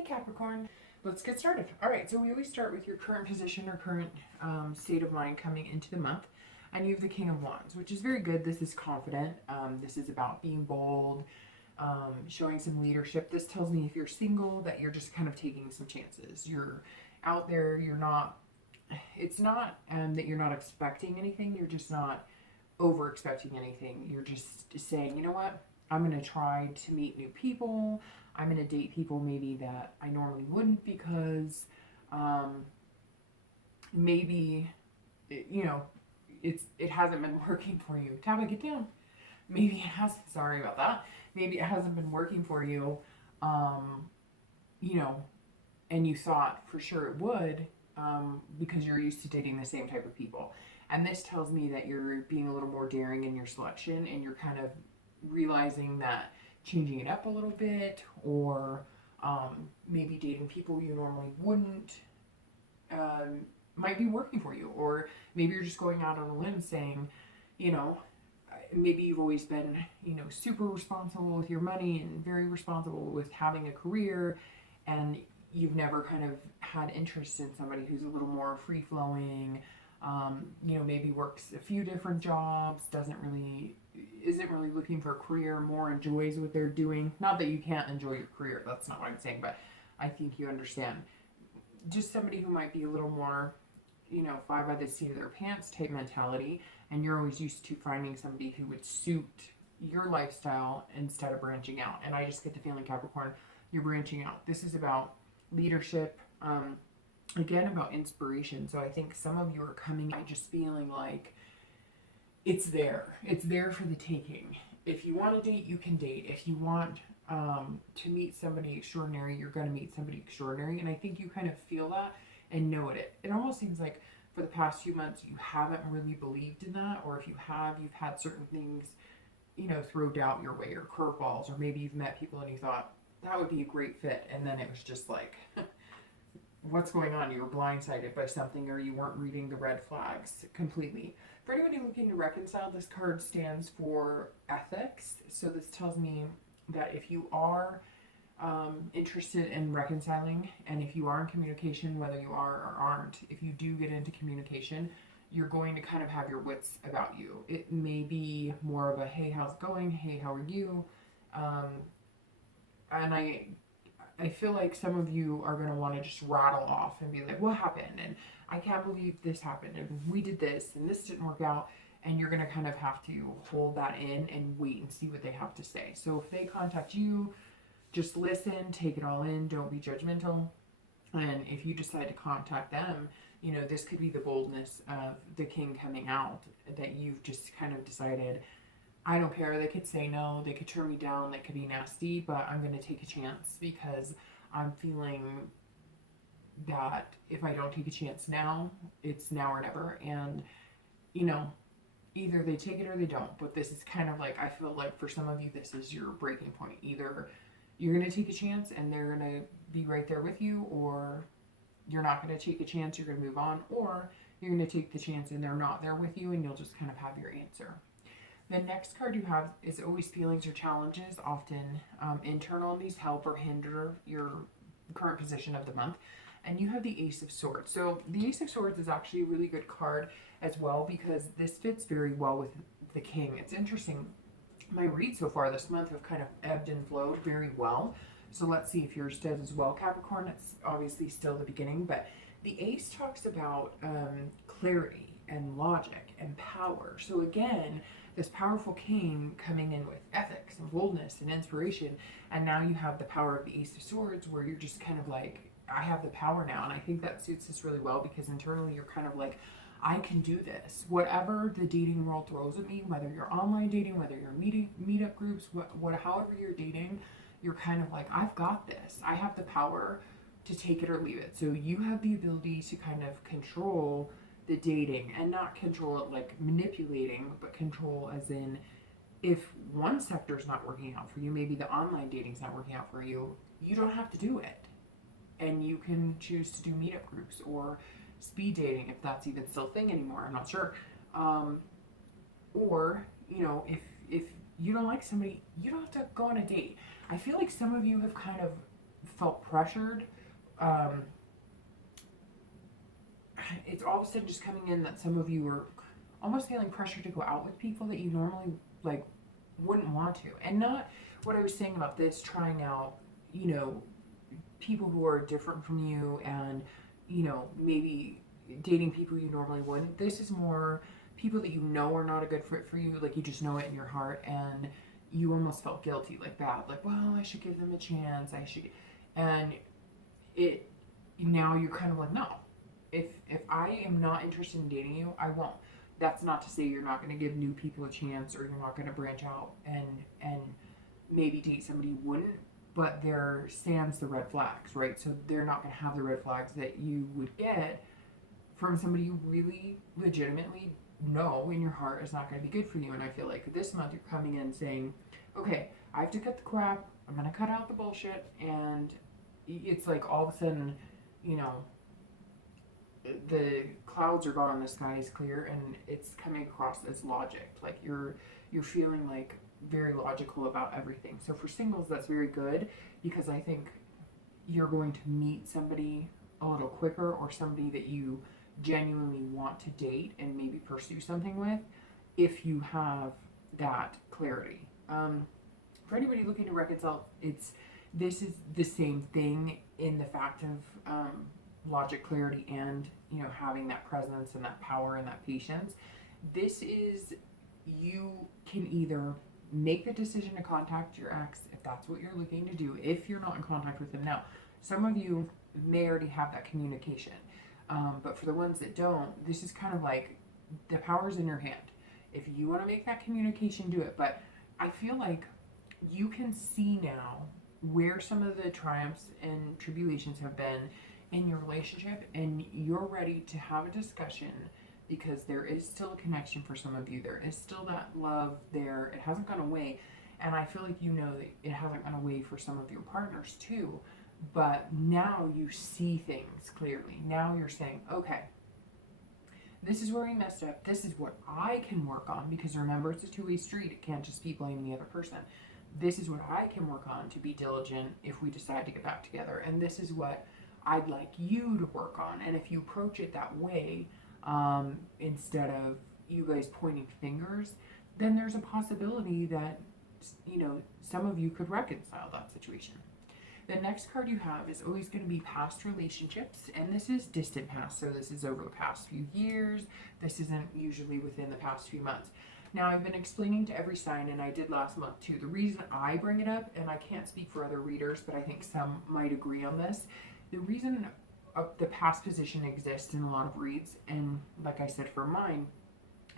Hey Capricorn, let's get started. All right, so we always start with your current position or current state of mind coming into the month. And you have the King of Wands, which is very good. This is confident. This is about being bold, showing some leadership. This tells me if you're single that you're just kind of taking some chances. You're out there, you're not, it's not that you're not expecting anything. You're just not over expecting anything. You're just saying, you know what? I'm going to try to meet new people. I'm going to date people maybe that I normally wouldn't because maybe, it hasn't been working for you. Tabba, get down. Maybe it has. Sorry about that. Maybe it hasn't been working for you, and you thought for sure it would because you're used to dating the same type of people. And this tells me that you're being a little more daring in your selection and you're kind of realizing that changing it up a little bit or maybe dating people you normally wouldn't might be working for you. Or maybe you're just going out on a limb saying, maybe you've always been, super responsible with your money and very responsible with having a career, and you've never kind of had interest in somebody who's a little more free-flowing, maybe works a few different jobs, isn't really looking for a career, more enjoys what they're doing. Not that you can't enjoy your career, that's not what I'm saying, but I think you understand. Just somebody who might be a little more, fly by the seat of their pants type mentality, and you're always used to finding somebody who would suit your lifestyle instead of branching out. And I just get the feeling, Capricorn, you're branching out. This is about leadership, again, about inspiration. So I think some of you are coming by just feeling like it's there for the taking. If you want to date, you can date. If you want to meet somebody extraordinary, you're going to meet somebody extraordinary. And I think you kind of feel that and know it. It almost seems like for the past few months you haven't really believed in that, or if you have, you've had certain things, throw doubt your way or curveballs, or maybe you've met people and you thought that would be a great fit, and then it was just like what's going on? You were blindsided by something, or you weren't reading the red flags completely. For anybody looking to reconcile, this card stands for ethics. So this tells me that if you are interested in reconciling, and if you are in communication, whether you are or aren't, if you do get into communication, you're going to kind of have your wits about you. It may be more of a, hey, how's it going? Hey, how are you? And I feel like some of you are going to want to just rattle off and be like, what happened? And I can't believe this happened. And we did this and this didn't work out. And you're going to kind of have to hold that in and wait and see what they have to say. So if they contact you, just listen, take it all in. Don't be judgmental. And if you decide to contact them, this could be the boldness of the king coming out, that you've just kind of decided, I don't care. They could say no. They could turn me down. They could be nasty, but I'm going to take a chance because I'm feeling that if I don't take a chance now, it's now or never. And, either they take it or they don't. But this is kind of like, I feel like for some of you, this is your breaking point. Either you're going to take a chance and they're going to be right there with you, or you're not going to take a chance, you're going to move on, or you're going to take the chance and they're not there with you and you'll just kind of have your answer. The next card you have is always feelings or challenges, often internal, and these help or hinder your current position of the month. And you have the Ace of Swords. So the Ace of Swords is actually a really good card as well because this fits very well with the King. It's interesting. My reads so far this month have kind of ebbed and flowed very well. So let's see if yours does as well, Capricorn. It's obviously still the beginning, but the Ace talks about clarity and logic and power. So again, this powerful king coming in with ethics and boldness and inspiration, and now you have the power of the Ace of Swords where you're just kind of like, I have the power now. And I think that suits us really well because internally you're kind of like, I can do this. Whatever the dating world throws at me, whether you're online dating, whether you're meetup groups, however you're dating, you're kind of like, I've got this. I have the power to take it or leave it. So you have the ability to kind of control the dating, and not control it like manipulating, but control as in if one sector is not working out for you, maybe the online dating is not working out for you, you don't have to do it. And you can choose to do meetup groups or speed dating, if that's even still a thing anymore, I'm not sure. Or, if you don't like somebody, you don't have to go on a date. I feel like some of you have kind of felt pressured. Um, it's all of a sudden just coming in that some of you are almost feeling pressure to go out with people that you normally like wouldn't want to. And not what I was saying about this, trying out, you know, people who are different from you and, you know, maybe dating people you normally wouldn't. This is more people that you know are not a good fit for you, like you just know it in your heart, and you almost felt guilty, like bad, like, well, I should give them a chance, I should, and it, now you're kind of like, no, if I am not interested in dating you, I won't. That's not to say you're not going to give new people a chance, or you're not going to branch out and maybe date somebody you wouldn't, but there stands the red flags, right? So they're not going to have the red flags that you would get from somebody you really legitimately know in your heart is not going to be good for you. And I feel like this month you're coming in saying, okay, I have to cut the crap, I'm going to cut out the bullshit, and it's like all of a sudden, you know, the clouds are gone, the sky is clear, and it's coming across as logic. Like you're feeling like very logical about everything. So for singles, that's very good, because I think you're going to meet somebody a little quicker, or somebody that you genuinely want to date and maybe pursue something with, if you have that clarity. For anybody looking to reconcile, this is the same thing in the fact of logic, clarity, and, you know, having that presence and that power and that patience. This is, you can either make the decision to contact your ex if that's what you're looking to do, if you're not in contact with them now. Some of you may already have that communication, but for the ones that don't, this is kind of like the power's in your hand. If you want to make that communication, do it. But I feel like you can see now where some of the triumphs and tribulations have been in your relationship, and you're ready to have a discussion, because there is still a connection for some of you. There is still that love there. It hasn't gone away. And I feel like you know that it hasn't gone away for some of your partners too. But now you see things clearly. Now you're saying, okay, this is where we messed up. This is what I can work on, because remember, it's a two-way street. It can't just be blaming the other person. This is what I can work on to be diligent if we decide to get back together. And this is what I'd like you to work on. And if you approach it that way, instead of you guys pointing fingers, then there's a possibility that, you know, some of you could reconcile that situation. The next card you have is always going to be past relationships, and this is distant past, so this is over the past few years. This isn't usually within the past few months. Now, I've been explaining to every sign, and I did last month too, the reason I bring it up, and I can't speak for other readers, but I think some might agree on this. The reason the past position exists in a lot of reads, and like I said for mine,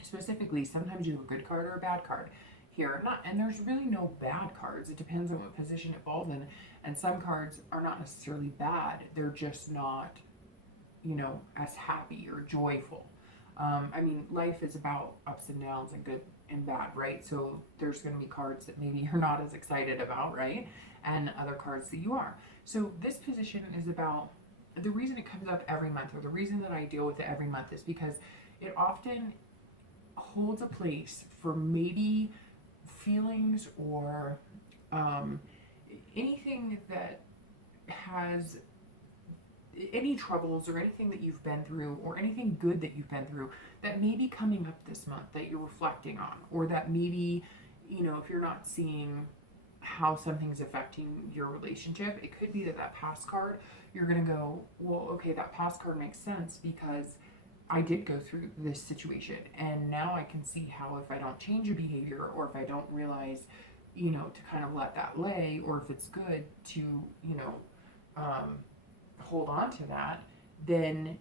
specifically, sometimes you have a good card or a bad card here. And there's really no bad cards. It depends on what position it falls in. And some cards are not necessarily bad. They're just not, you know, as happy or joyful. I mean, life is about ups and downs and good and bad, right? So there's going to be cards that maybe you're not as excited about, right? And other cards that you are. So this position is about, the reason it comes up every month, or the reason that I deal with it every month, is because it often holds a place for maybe feelings or anything that has any troubles, or anything that you've been through, or anything good that you've been through that may be coming up this month that you're reflecting on, or that maybe, you know, if you're not seeing how something's affecting your relationship, it could be that that past card, you're going to go, well, okay, that past card makes sense because I did go through this situation, and now I can see how if I don't change a behavior, or if I don't realize, you know, to kind of let that lay, or if it's good to, you know, hold on to that, then,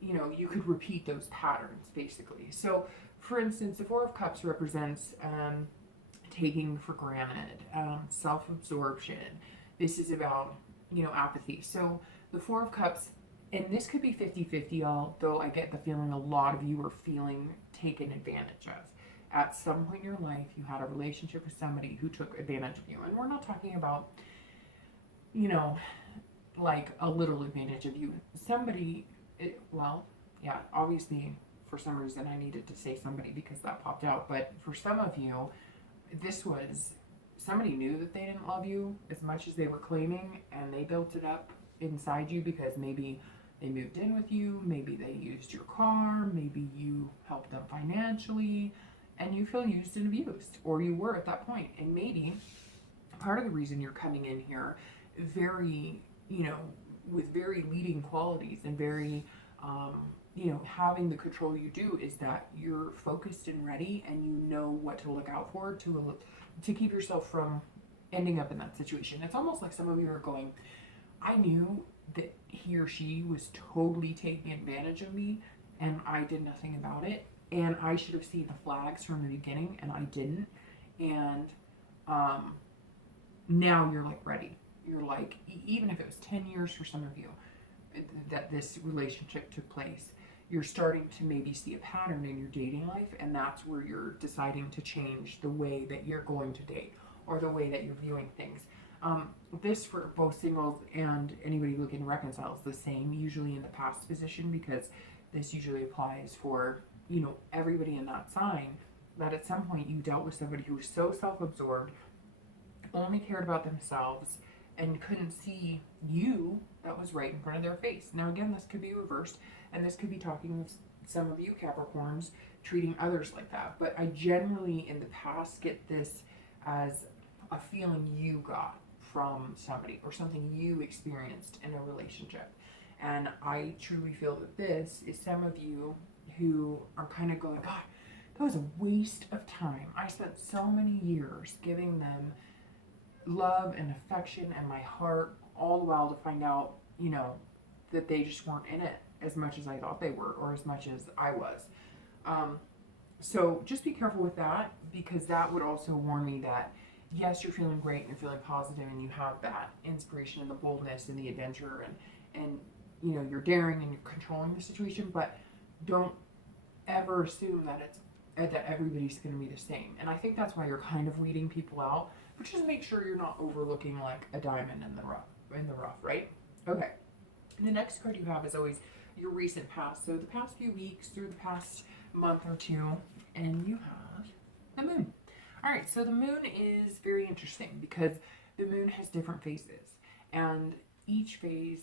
you know, you could repeat those patterns basically. So for instance, the Four of Cups represents taking for granted, self-absorption. This is about, you know, apathy. So the Four of Cups, and this could be 50-50, y'all, though I get the feeling a lot of you are feeling taken advantage of. At some point in your life, you had a relationship with somebody who took advantage of you. And we're not talking about, you know, like a little advantage of you. Somebody, well, yeah, obviously for some reason I needed to say somebody because that popped out. But for some of you, this was somebody knew that they didn't love you as much as they were claiming, and they built it up inside you because maybe they moved in with you, maybe they used your car, maybe you helped them financially, and you feel used and abused, or you were at that point. And maybe part of the reason you're coming in here very, with very leading qualities and very, having the control you do is that you're focused and ready, and you know what to look out for to keep yourself from ending up in that situation. It's almost like some of you are going, I knew that he or she was totally taking advantage of me, and I did nothing about it, and I should have seen the flags from the beginning, and I didn't. And now you're like ready. You're like, even if it was 10 years for some of you that this relationship took place, you're starting to maybe see a pattern in your dating life, and that's where you're deciding to change the way that you're going to date or the way that you're viewing things. This for both singles and anybody looking to reconcile is the same, usually in the past position, because this usually applies for, everybody in that sign, that at some point you dealt with somebody who was so self-absorbed, only cared about themselves, and couldn't see you that was right in front of their face. Now again, this could be reversed, and this could be talking with some of you Capricorns treating others like that. But I generally in the past get this as a feeling you got from somebody or something you experienced in a relationship. And I truly feel that this is some of you who are kind of going, God, that was a waste of time. I spent so many years giving them love and affection and my heart, all the while to find out, that they just weren't in it as much as I thought they were, or as much as I was. So just be careful with that, because that would also warn me that yes, you're feeling great and you're feeling positive and you have that inspiration and the boldness and the adventure and you're daring and you're controlling the situation, but don't ever assume that everybody's going to be the same. And I think that's why you're kind of weeding people out, but just make sure you're not overlooking like a diamond in the rough, right? Okay. The next card you have is always your recent past. So the past few weeks through the past month or two, and you have the moon. All right, so the moon is very interesting because the moon has different phases, and each phase,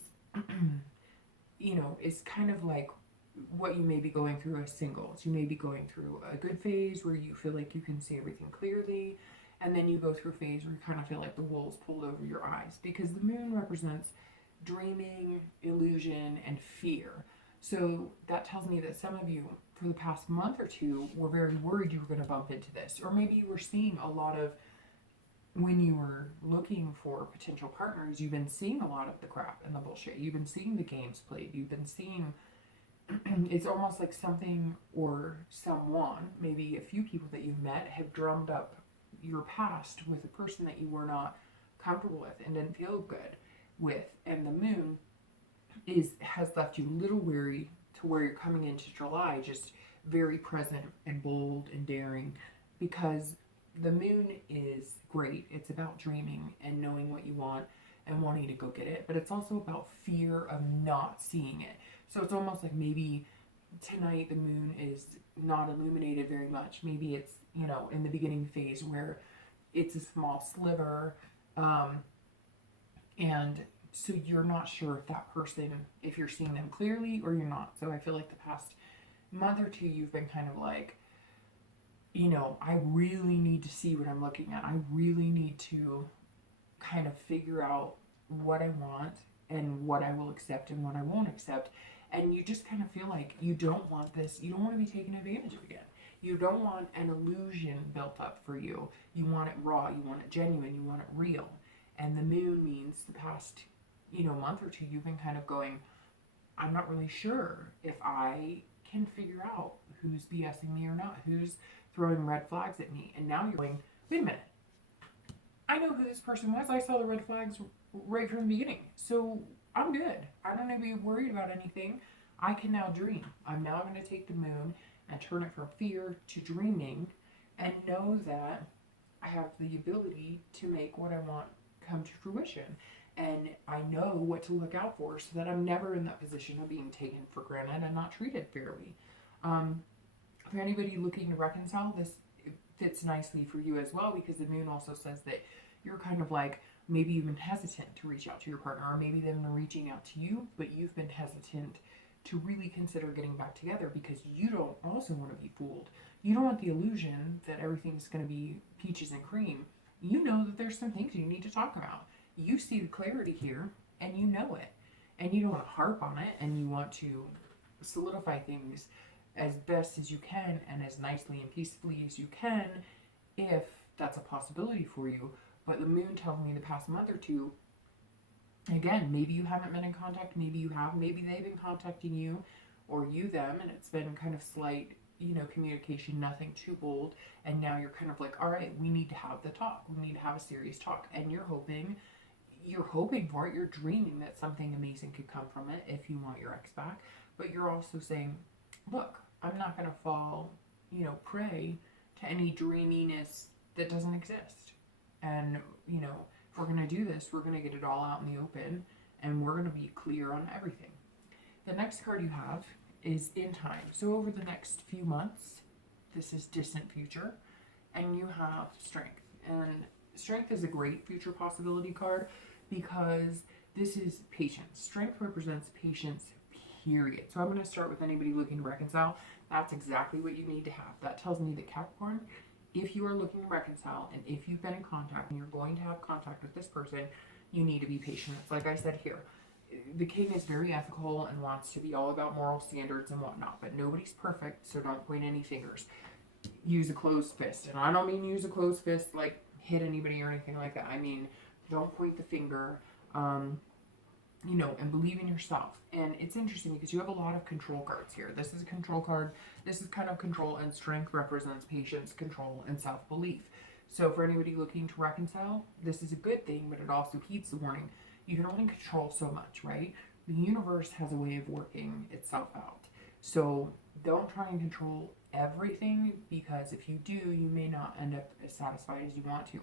is kind of like what you may be going through as singles. You may be going through a good phase where you feel like you can see everything clearly, and then you go through a phase where you kind of feel like the wool's pulled over your eyes, because the moon represents dreaming, illusion, and fear. So that tells me that some of you, for the past month or two, were very worried you were going to bump into this. Or maybe you were seeing a lot of, when you were looking for potential partners, you've been seeing a lot of the crap and the bullshit. You've been seeing the games played. You've been seeing, it's almost like something or someone, maybe a few people that you've met, have drummed up your past with a person that you were not comfortable with and didn't feel good with. And the moon has left you a little weary, to where you're coming into July just very present and bold and daring, because the moon is great. It's about dreaming and knowing what you want and wanting to go get it, but it's also about fear of not seeing it. So it's almost like maybe tonight the moon is not illuminated very much. Maybe it's, in the beginning phase where it's a small sliver, and so you're not sure if that person, if you're seeing them clearly or you're not. So I feel like the past month or two, you've been kind of like, I really need to see what I'm looking at. I really need to kind of figure out what I want and what I will accept and what I won't accept. And you just kind of feel like you don't want this. You don't want to be taken advantage of again. You don't want an illusion built up for you. You want it raw. You want it genuine. You want it real. And the moon means the past, month or two, you've been kind of going, I'm not really sure if I can figure out who's BSing me or not, who's throwing red flags at me. And now you're going, wait a minute. I know who this person was. I saw the red flags right from the beginning. So I'm good. I don't need to be worried about anything. I can now dream. I'm now going to take the moon and turn it from fear to dreaming, and know that I have the ability to make what I want come to fruition. And I know what to look out for, so that I'm never in that position of being taken for granted and not treated fairly. For anybody looking to reconcile, fits nicely for you as well, because the moon also says that you're kind of like maybe you've been hesitant to reach out to your partner, or maybe they've been reaching out to you, but you've been hesitant to really consider getting back together because you don't also want to be fooled. You don't want the illusion that everything's going to be peaches and cream. You know that there's some things you need to talk about. You see the clarity here and you know it. And you don't want to harp on it, and you want to solidify things as best as you can and as nicely and peacefully as you can, if that's a possibility for you. But the moon tells me the past month or two, again, maybe you haven't been in contact, maybe you have, maybe they've been contacting you or you them, and it's been kind of slight, communication, nothing too bold, and now you're kind of like, all right, we need to have the talk, we need to have a serious talk, and you're hoping for it, you're dreaming that something amazing could come from it if you want your ex back, but you're also saying, look, I'm not going to fall, prey to any dreaminess that doesn't exist. And, if we're going to do this, we're going to get it all out in the open, and we're going to be clear on everything. The next card you have is in time. So over the next few months, this is distant future, and you have strength. And strength is a great future possibility card because this is patience. Strength represents patience, period. So I'm going to start with anybody looking to reconcile. That's exactly what you need to have. That tells me that Capricorn, if you are looking to reconcile and if you've been in contact and you're going to have contact with this person, you need to be patient. It's like I said here, the king is very ethical and wants to be all about moral standards and whatnot, but nobody's perfect, so don't point any fingers. Use a closed fist. And I don't mean use a closed fist like hit anybody or anything like that. I mean, don't point the finger, and believe in yourself. And it's interesting because you have a lot of control cards here. This is a control card. This is kind of control, and strength represents patience, control, and self-belief. So for anybody looking to reconcile, this is a good thing, but it also heeds the warning. You can only control so much, right? The universe has a way of working itself out. So don't try and control everything, because if you do, you may not end up as satisfied as you want to.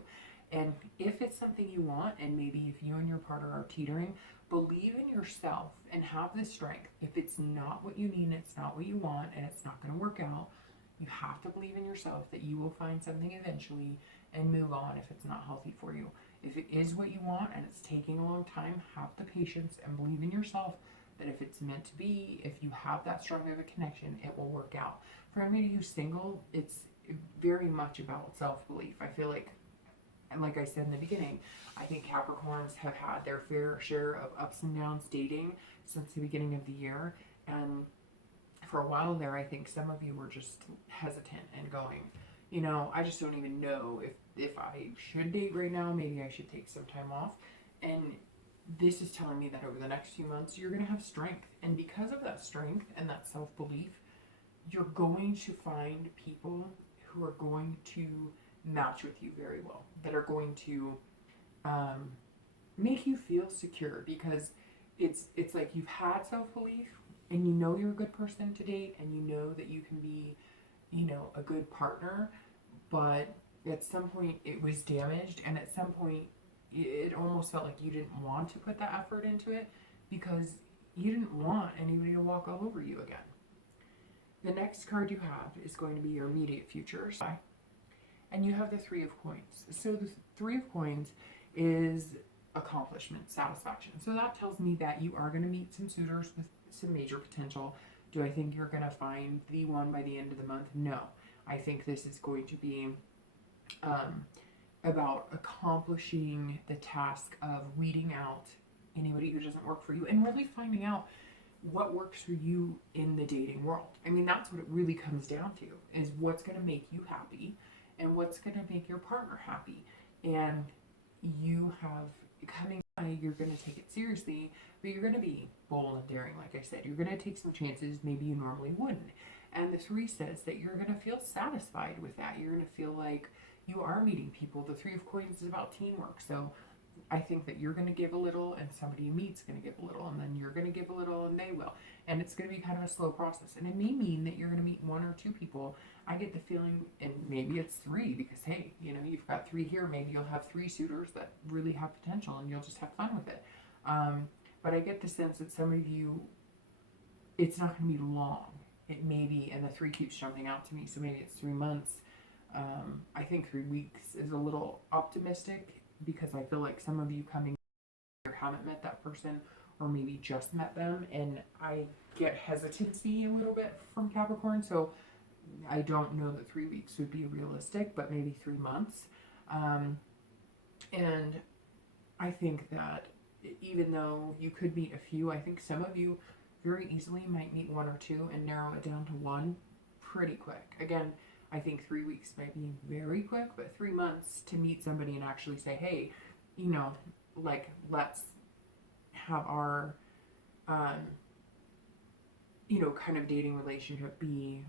And if it's something you want, and maybe if you and your partner are teetering, believe in yourself and have the strength. If it's not what you need, it's not what you want, and it's not going to work out, you have to believe in yourself that you will find something eventually and move on if it's not healthy for you. If it is what you want and it's taking a long time, have the patience and believe in yourself that if it's meant to be, if you have that strong of a connection, it will work out. For anybody who's single, it's very much about self-belief. I feel like, and like I said in the beginning, I think Capricorns have had their fair share of ups and downs dating since the beginning of the year. And for a while there, I think some of you were just hesitant and going, I just don't even know if I should date right now. Maybe I should take some time off. And this is telling me that over the next few months, you're going to have strength. And because of that strength and that self-belief, you're going to find people who are going to match with you very well, that are going to make you feel secure, because it's like you've had self-belief and you know you're a good person to date, and you know that you can be a good partner, but at some point it was damaged, and at some point it almost felt like you didn't want to put that effort into it because you didn't want anybody to walk all over you again. The next card you have is going to be your immediate future. And you have the Three of Coins. So the Three of Coins is accomplishment, satisfaction. So that tells me that you are going to meet some suitors with some major potential. Do I think you're going to find the one by the end of the month? No. I think this is going to be about accomplishing the task of weeding out anybody who doesn't work for you and really finding out what works for you in the dating world. I mean, that's what it really comes down to, is what's going to make you happy and what's going to make your partner happy. And you have coming by, you're going to take it seriously, but you're going to be bold and daring. Like I said, you're going to take some chances maybe you normally wouldn't. And the Three says that you're going to feel satisfied with that. You're going to feel like you are meeting people. The Three of Coins is about teamwork. So I think that you're going to give a little, and somebody you meet's going to give a little, and then you're going to give a little, and they will. And it's going to be kind of a slow process. And it may mean that you're going to meet one or two people. I get the feeling, and maybe it's three, because hey, you've got three here. Maybe you'll have three suitors that really have potential, and you'll just have fun with it. But I get the sense that some of you, it's not going to be long. It may be, and the three keeps jumping out to me, so maybe it's 3 months. I think 3 weeks is a little optimistic because I feel like some of you coming here haven't met that person or maybe just met them, and I get hesitancy a little bit from Capricorn, so I don't know that 3 weeks would be realistic, but maybe 3 months. And I think that even though you could meet a few, I think some of you very easily might meet one or two and narrow it down to one pretty quick. Again, I think 3 weeks might be very quick, but 3 months to meet somebody and actually say, hey, you know, like, let's have our, you know, kind of dating relationship be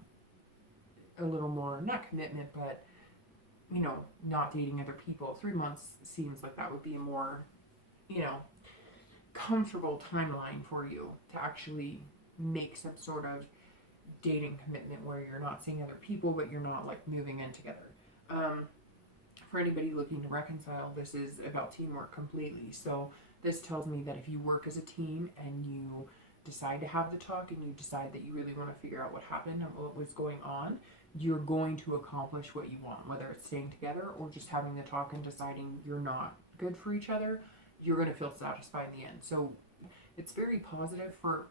a little more, not commitment, but, you know, not dating other people. 3 months seems like that would be a more, you know, comfortable timeline for you to actually make some sort of dating commitment where you're not seeing other people, but you're not like moving in together. For anybody looking to reconcile, this is about teamwork completely. So this tells me that if you work as a team and you decide to have the talk and you decide that you really want to figure out what happened and what was going on, you're going to accomplish what you want, whether it's staying together or just having the talk and deciding you're not good for each other. You're going to feel satisfied in the end. So it's very positive for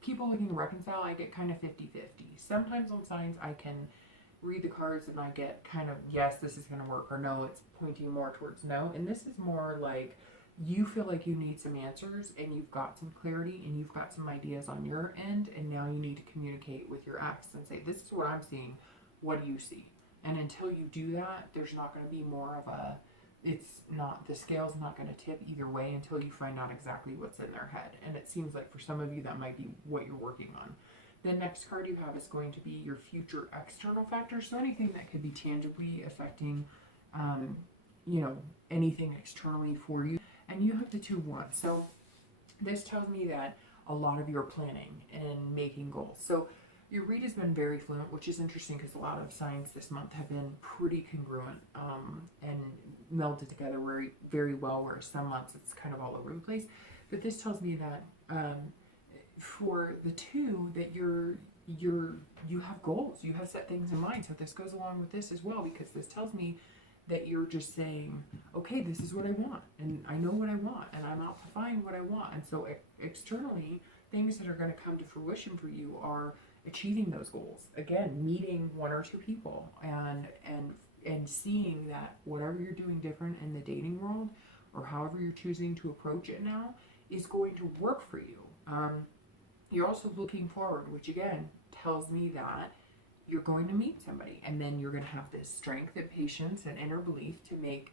people looking to reconcile. I get kind of 50-50. Sometimes on signs I can read the cards and I get kind of, yes, this is going to work, or no, it's pointing more towards no. And this is more like you feel like you need some answers and you've got some clarity and you've got some ideas on your end, and now you need to communicate with your ex and say, this is what I'm seeing, what do you see? And until you do that, there's not going to be more of a, it's not, the scale's not going to tip either way until you find out exactly what's in their head. And it seems like for some of you that might be what you're working on. The next card you have is going to be your future external factors. So anything that could be tangibly affecting, you know, anything externally for you. And you have the 2 of Wands. So this tells me that a lot of your planning and making goals. So your read has been very fluent, which is interesting because a lot of signs this month have been pretty congruent and melded together very, very well, whereas some months it's kind of all over the place. But this tells me that for the 2, that you have goals, you have set things in mind. So this goes along with this as well, because this tells me that you're just saying, okay, this is what I want, and I know what I want, and I'm out to find what I want. And so externally, things that are going to come to fruition for you are achieving those goals. Again, meeting 1 or 2 people and seeing that whatever you're doing different in the dating world, or however you're choosing to approach it now, is going to work for you. You're also looking forward, which again tells me that you're going to meet somebody, and then you're going to have this strength and patience and inner belief to make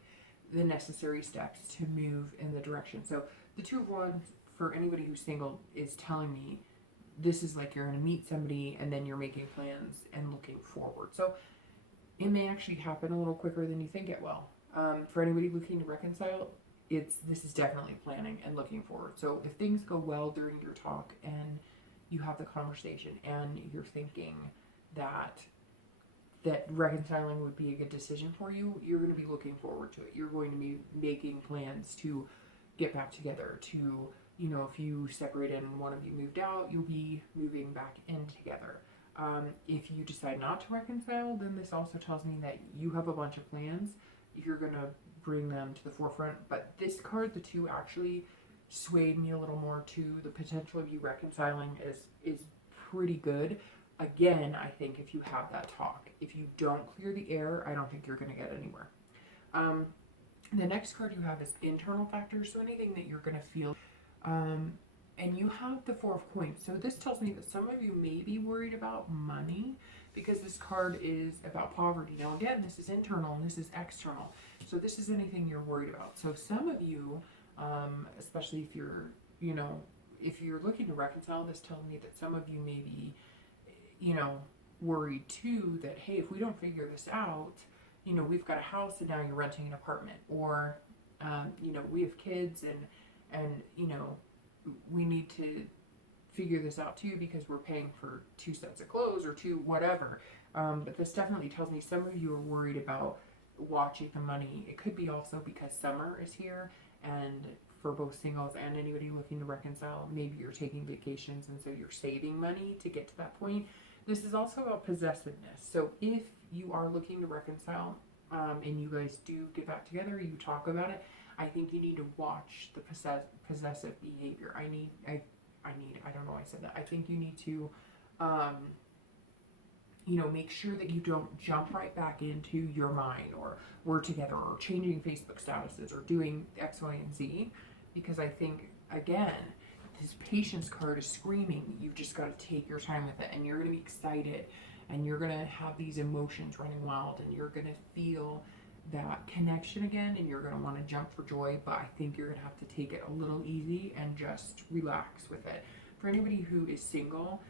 the necessary steps to move in the direction. So the 2 of Wands, for anybody who's single, is telling me this is like you're going to meet somebody and then you're making plans and looking forward. So it may actually happen a little quicker than you think it will. For anybody looking to reconcile, this is definitely planning and looking forward. So if things go well during your talk and you have the conversation and you're thinking that reconciling would be a good decision for you, you're going to be looking forward to it. You're going to be making plans to get back together, to, you know, if you separated and one of you moved out, you'll be moving back in together. If you decide not to reconcile, then this also tells me that you have a bunch of plans. You're going to bring them to the forefront. But this card, the 2, actually swayed me a little more to the potential of you reconciling is pretty good. Again, I think if you have that talk, if you don't clear the air, I don't think you're going to get anywhere. The next card you have is internal factors. So anything that you're going to feel. And you have the 4 of Coins. So this tells me that some of you may be worried about money, because this card is about poverty. Now again, this is internal and this is external. So this is anything you're worried about. So some of you, especially if you're, you know, if you're looking to reconcile, this tells me that some of you may be, you know, worried too that, hey, if we don't figure this out, you know, we've got a house and now you're renting an apartment, or, you know, we have kids and, you know, we need to figure this out too because we're paying for 2 sets of clothes or 2 whatever. But this definitely tells me some of you are worried about watching the money. It could be also because summer is here, and for both singles and anybody looking to reconcile, maybe you're taking vacations and so you're saving money to get to that point. This is also about possessiveness. So if you are looking to reconcile, and you guys do get back together, you talk about it, I think you need to watch the possessive behavior. I don't know why I said that. I think you need to, you know, make sure that you don't jump right back into your mind, or we're together, or changing Facebook statuses, or doing X, Y, and Z, because I think, again, this patience card is screaming, you've just got to take your time with it, and you're going to be excited, and you're going to have these emotions running wild, and you're going to feel that connection again, and you're going to want to jump for joy, but I think you're going to have to take it a little easy and just relax with it. For anybody who is single,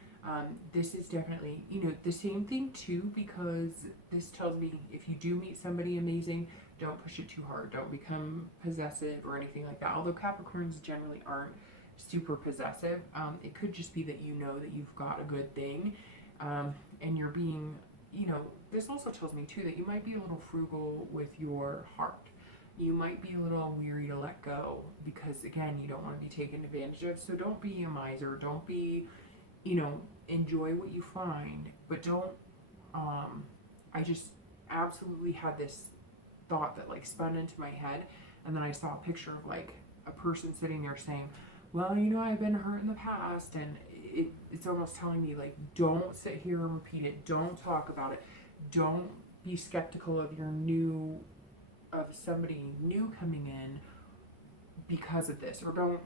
this is definitely, you know, the same thing too, because this tells me if you do meet somebody amazing, don't push it too hard. Don't become possessive or anything like that. Although Capricorns generally aren't super possessive, it could just be that you know that you've got a good thing, and you're being, you know, this also tells me too that you might be a little frugal with your heart. You might be a little weary to let go because, again, you don't want to be taken advantage of. So don't be a miser. Don't be, you know, enjoy what you find, but don't, I just absolutely had this thought that like spun into my head, and then I saw a picture of like a person sitting there saying, well, you know, I've been hurt in the past, and it's almost telling me like, don't sit here and repeat it. Don't talk about it. Don't be skeptical of somebody new coming in because of this, or don't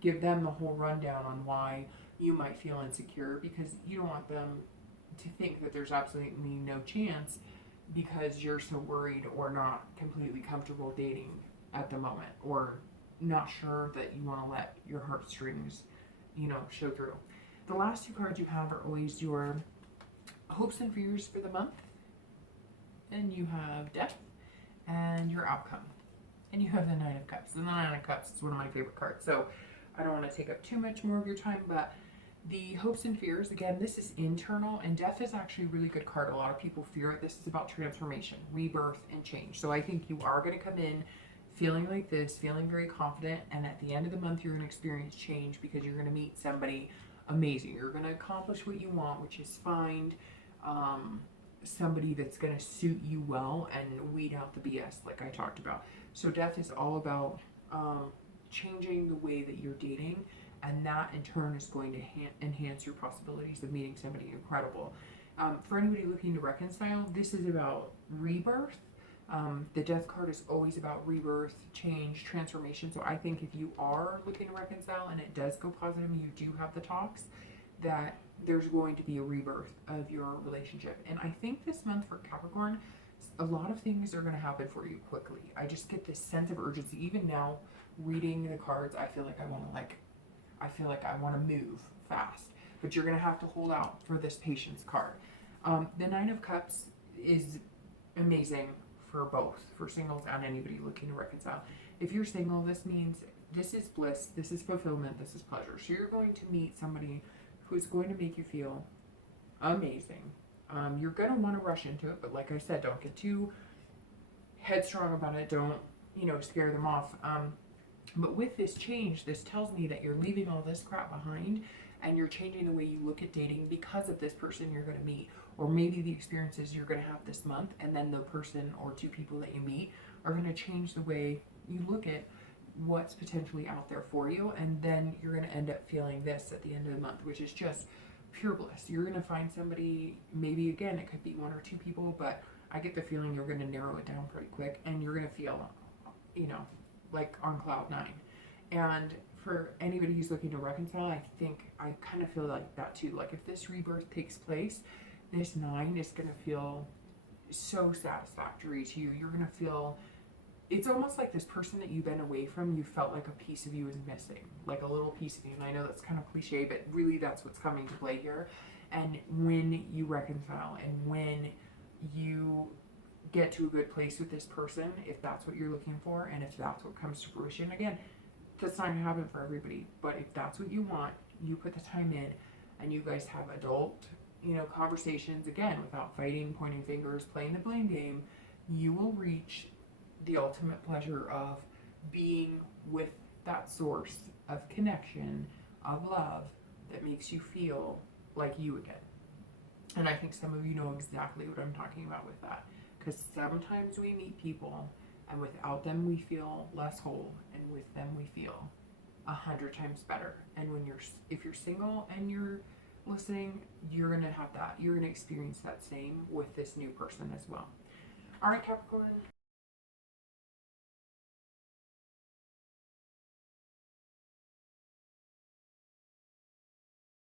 give them the whole rundown on why you might feel insecure, because you don't want them to think that there's absolutely no chance because you're so worried or not completely comfortable dating at the moment, or not sure that you want to let your heartstrings, you know, show through. The last two cards you have are always your hopes and fears for the month, and you have death and your outcome, and you have the Nine of Cups. And the Nine of Cups is one of my favorite cards, so I don't want to take up too much more of your time, but the hopes and fears, again, this is internal, and death is actually a really good card. A lot of people fear it. This is about transformation, rebirth, and change. So I think you are going to come in feeling like this, feeling very confident, and at the end of the month, you're going to experience change because you're going to meet somebody amazing. You're going to accomplish what you want, which is find somebody that's going to suit you well and weed out the BS like I talked about. So death is all about changing the way that you're dating, and that in turn is going to enhance your possibilities of meeting somebody incredible. For anybody looking to reconcile, this is about rebirth. The death card is always about rebirth, change, transformation. So I think if you are looking to reconcile and it does go positive and you do have the talks, that there's going to be a rebirth of your relationship. And I think this month for Capricorn, a lot of things are going to happen for you quickly. I just get this sense of urgency. Even now, reading the cards, I feel like I want to move fast. But you're going to have to hold out for this patience card. The Nine of Cups is amazing for both, for singles and anybody looking to reconcile. If you're single, this means this is bliss, this is fulfillment, this is pleasure. So you're going to meet somebody who's going to make you feel amazing. You're going to want to rush into it, but like I said, don't get too headstrong about it. Don't, you know, scare them off. But with this change, this tells me that you're leaving all this crap behind and you're changing the way you look at dating because of this person you're going to meet, or maybe the experiences you're going to have this month, and then the person or two people that you meet are going to change the way you look at what's potentially out there for you, and then you're going to end up feeling this at the end of the month, which is just pure bliss. You're going to find somebody, maybe again, it could be one or two people, but I get the feeling you're going to narrow it down pretty quick, and you're going to feel, you know, like on cloud nine. And for anybody who's looking to reconcile, I kind of feel like that too. Like if this rebirth takes place, this nine is going to feel so satisfactory to you. You're going to feel, it's almost like this person that you've been away from, you felt like a piece of you is missing, like a little piece of you. And I know that's kind of cliche, but really that's what's coming to play here. And when you reconcile and when you get to a good place with this person, if that's what you're looking for, and if that's what comes to fruition, again, that's not going to happen for everybody, but if that's what you want, you put the time in and you guys have adult, you know, conversations, again, without fighting, pointing fingers, playing the blame game, you will reach the ultimate pleasure of being with that source of connection, of love that makes you feel like you again. And I think some of you know exactly what I'm talking about with that. Because sometimes we meet people and without them we feel less whole, and with them we feel 100 times better. And when if you're single and you're listening, you're going to have that. You're going to experience that same with this new person as well. All right, Capricorn.